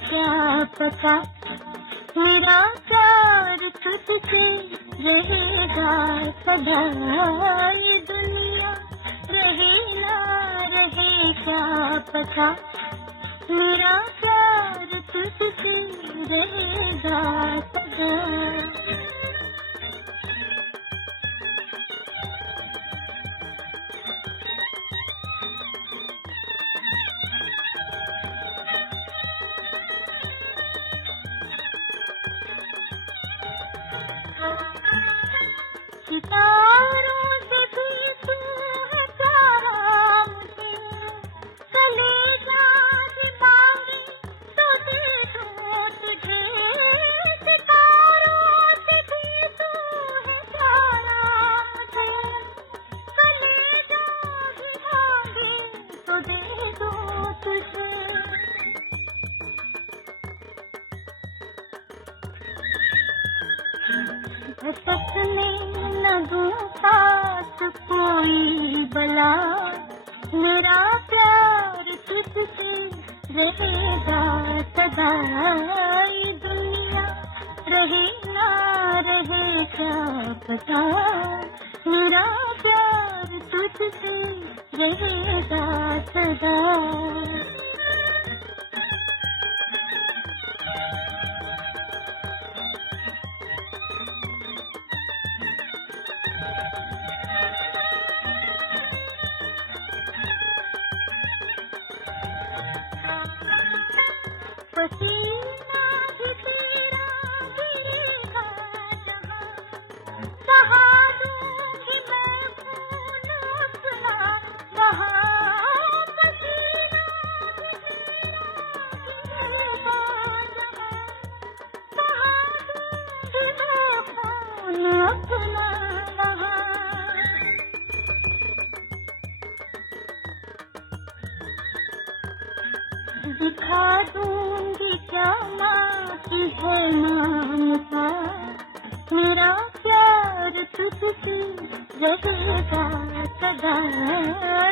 क्या पता मेरा प्यार तुझसे रहेगा सदा। ये दुनिया रहे ना रहे क्या पता मेरा प्यार तुझसे रहेगा सदा। सितारों से भी तू है प्यारा मुझे, कलेजा दिमागी तो दे दूं तुझे। सितारों से भी तू है प्यारा मुझे, कलेजा दिमागी तो दे दूं तुझे। सपने न दूं साथ कोई बला, मेरा प्यार तुझसे रहेगा सदा। ये दुनिया रहे ना रहे क्या पता मेरा प्यार तुझसे रहेगा सदा। पसीना भी तेरा भीगा जहाँ, सहा दूंगी मैं खून अपना वहाँ। पसीना भी तेरा भीगा जहाँ, सहा दूंगी मैं खून अपना वहाँ। दिखा दूंगी क्या माँ की है ममता, मेरा प्यार तुझसे रहेगा सदा।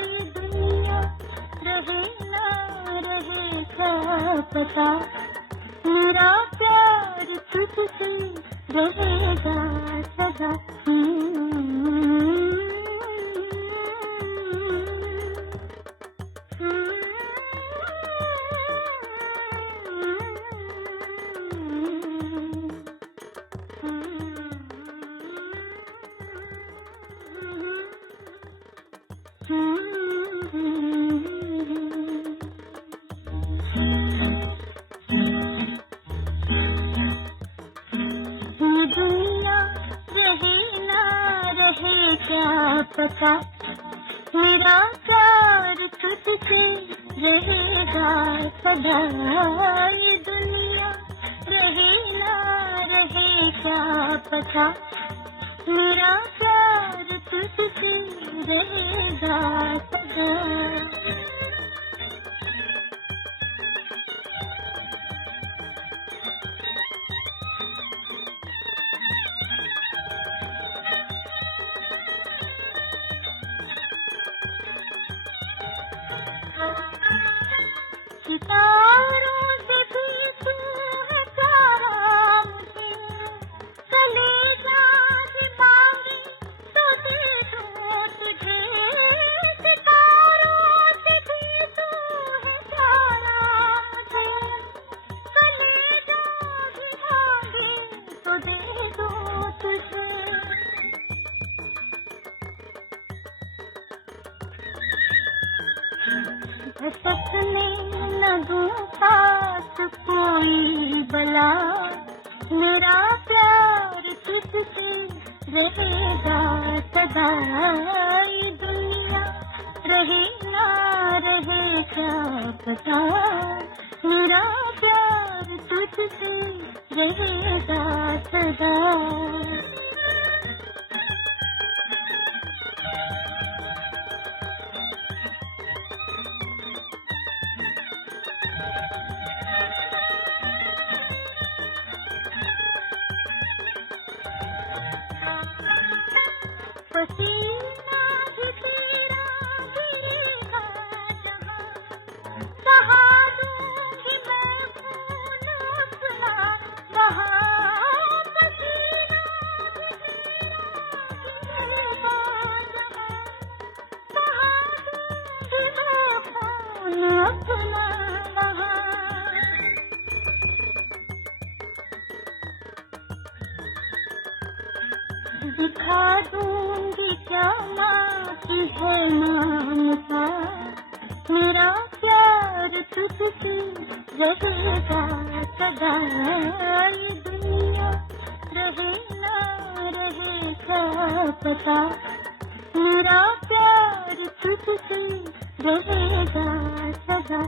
ये दुनिया रहे ना रहे क्या पता मेरा प्यार तुझसे रहेगा सदा। दुनिया रहे ना रहे क्या पता मेरा प्यार तुझसे रहेगा सदा। ये दुनिया रहे ना रहे क्या पता मेरा प्यार तुझसे रहेगा सदा। सितारों से भी तू है प्यारा मुझे, कलेजा दिमागी तो दे दूं तुझे। सितारों से भी तू है प्यारा मुझे, कलेजा दिमागी तो दे दूं तुझे। सपने न दूं साथ कोई बला, मेरा प्यार तुझसे रहेगा सदा। ये दुनिया रहे ना रहे क्या पता मेरा प्यार तुझसे रहेगा सदा। पसीना भी तेरा भीगा जहाँ, सहा दूंगी मैं दिखा दूंगी क्या माँ की है ममता, मेरा प्यार तुझसे रहेगा सदा, ये दुनिया रहे ना रहे क्या पता, मेरा प्यार तुझसे रहेगा सदा।